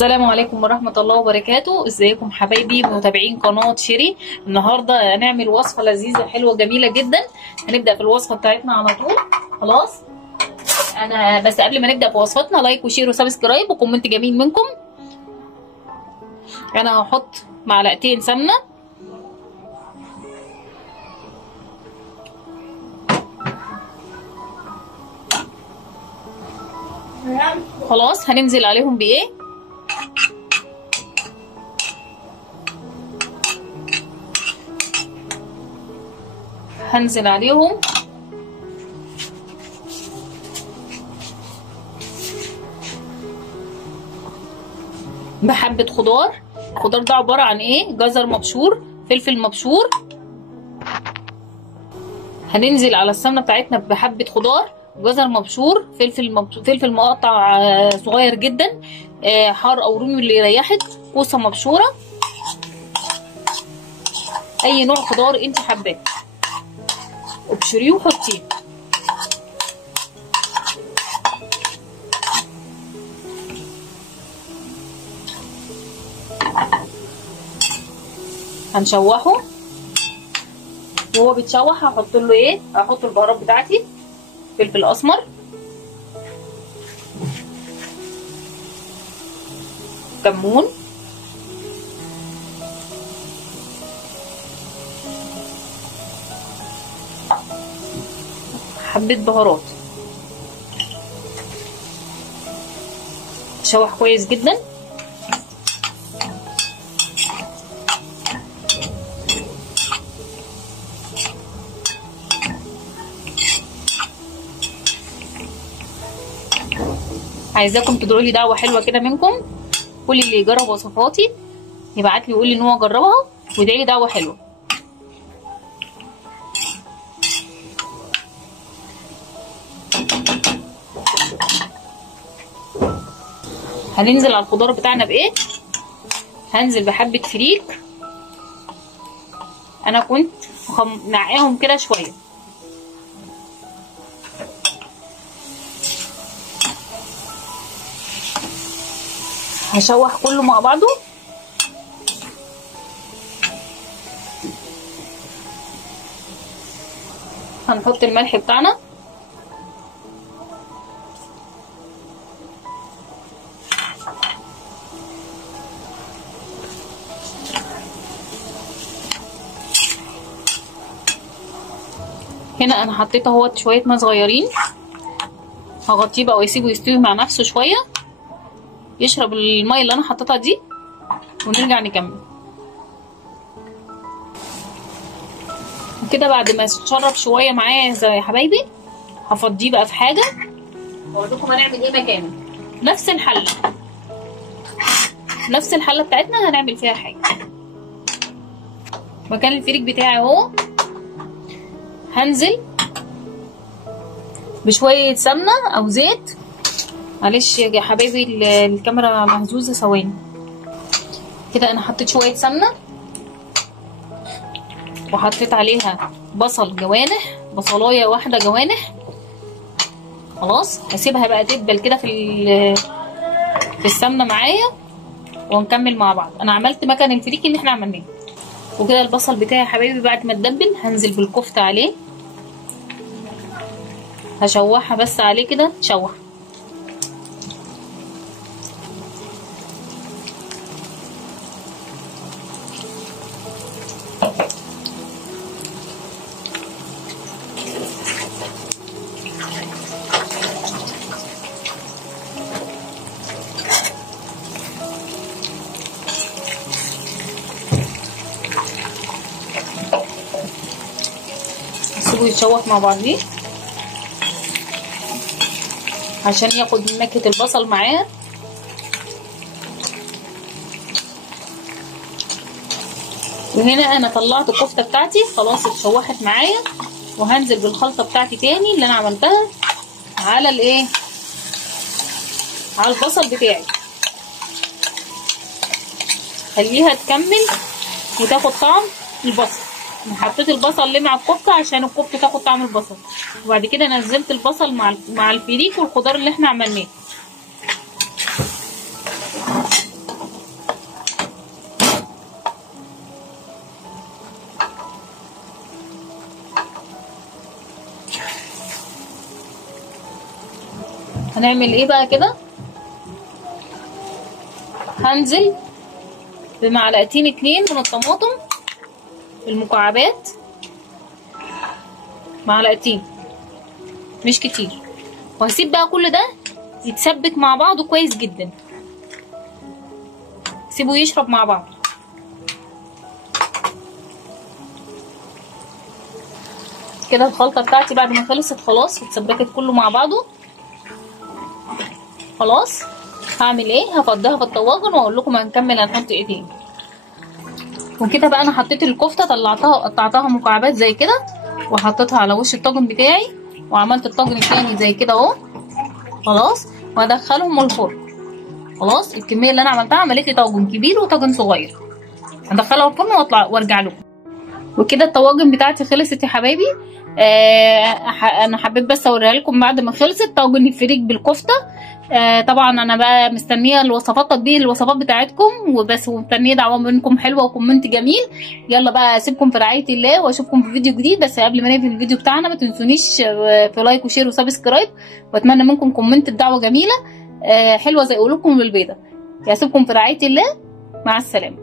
السلام عليكم ورحمة الله وبركاته. ازيكم حبايبي متابعين قناة شيري؟ النهاردة هنعمل وصفة لذيذة حلوة جميلة جدا. هنبدأ في الوصفة بتاعتنا على طول. خلاص انا بس قبل ما نبدأ في وصفتنا لايك وشير وسبسكرايب وكومنت جميل منكم. انا هحط معلقتين سمنة، خلاص هننزل عليهم بايه؟ هنزل عليهم بحبة خضار. الخضار ده عبارة عن ايه؟ جزر مبشور، فلفل مبشور. هننزل على السمنة بتاعتنا بحبة خضار، جزر مبشور، فلفل مقطع صغير جدا، حار او رومي اللي يريحك، كوسة مبشورة، اي نوع خضار انت حباه ابشريه وحطيه. هنشوحه، وهو بيتشوح هحط له ايه؟ هحط البهارات بتاعتي، فلفل اسمر، كمون، حبة بهارات. شوح كويس جدا. عايزاكم تدعوا لي دعوه حلوه كده منكم. كل اللي يجرب وصفاتي يبعت لي يقول لي ان هو جربها ويدعي لي دعوه حلوه. هننزل على الخضار بتاعنا بايه؟ هنزل بحبه فريك. انا كنت نقعاهم كده شويه. هشوح كله مع بعضه. هنحط الملح بتاعنا، هنا انا حطيت اهوت شويه ماء صغيرين. هغطيه بقى واسيبه يستوي مع نفسه شويه، يشرب الميه اللي انا حطيتها دي، ونرجع نكمل. كده بعد ما يتشرب شويه معايا يا حبايبي هفضيه بقى في حاجه واقول لكم هنعمل ايه مكانه. نفس الحله بتاعتنا هنعمل فيها حاجه. مكان الفريك بتاعي اهو. هنزل بشويه سمنه او زيت. معلش يا حبايبي الكاميرا مهزوزه، ثواني. كده انا حطيت شويه سمنه وحطيت عليها بصل جوانح، بصلايه واحده جوانح. خلاص هسيبها بقى تدبل كده في السمنه معايا ونكمل مع بعض. انا عملت مكان الفريك اللي احنا عملناه. وكده البصل بتاعي يا حبايبي بعد ما اتدبل هنزل بالكفته عليه. هشوحها بس عليه كده تشوح. سيبه يتشوح مع بعضيه عشان ياخد نكهة البصل معاه. وهنا انا طلعت الكفته بتاعتي خلاص اتشوحت معايا، وهنزل بالخلطه بتاعتي تاني اللي انا عملتها على الايه، على البصل بتاعي. خليها تكمل وتاخد طعم البصل. انا حطيت البصل ليه مع الكفته عشان الكفته تاخد طعم البصل، وبعد كده نزلت البصل مع الفريك والخضار اللي احنا عملناه. هنعمل ايه بقى كده؟ هنزل بمعلقتين 2 من الطماطم المكعبات، معلقتين مش كتير، وهسيب بقى كل ده يتسبك مع بعضه كويس جدا، سيبه يشرب مع بعض. كده الخلطه بتاعتي بعد ما خلصت خلاص واتسبكت كله مع بعضه خلاص. هعمل ايه؟ هفضيها في الطواجن واقول لكم هنكمل هنحط ايه تاني. وكده بقى انا حطيت الكفته، طلعتها وقطعتها مكعبات زي كده وحطيتها على وش الطاجن بتاعي، وعملت الطاجن التاني زي كده اهو خلاص، وهدخلهم الفرن. خلاص الكميه اللي انا عملتها عملت لي طاجن كبير وطاجن صغير، هدخلها الفرن واطلع وارجع لكم. وكده الطواجن بتاعتي خلصت يا حبايبي. انا حبيت بس اوريها لكم بعد ما خلصت. طاجن الفريك بالكفته. طبعا انا بقى مستنيه الوصفات، تطبيق الوصفات بتاعتكم وبس، ومستنيه دعوه منكم حلوه وكومنت جميل. يلا بقى اسيبكم في رعايه الله واشوفكم في فيديو جديد. بس قبل ما نقفل الفيديو بتاعنا ما تنسونيش في لايك وشير وسبسكرايب، واتمنى منكم كومنت بدعوه جميله حلوه زي قولكم بالبيضه. اسيبكم في رعايه الله، مع السلامه.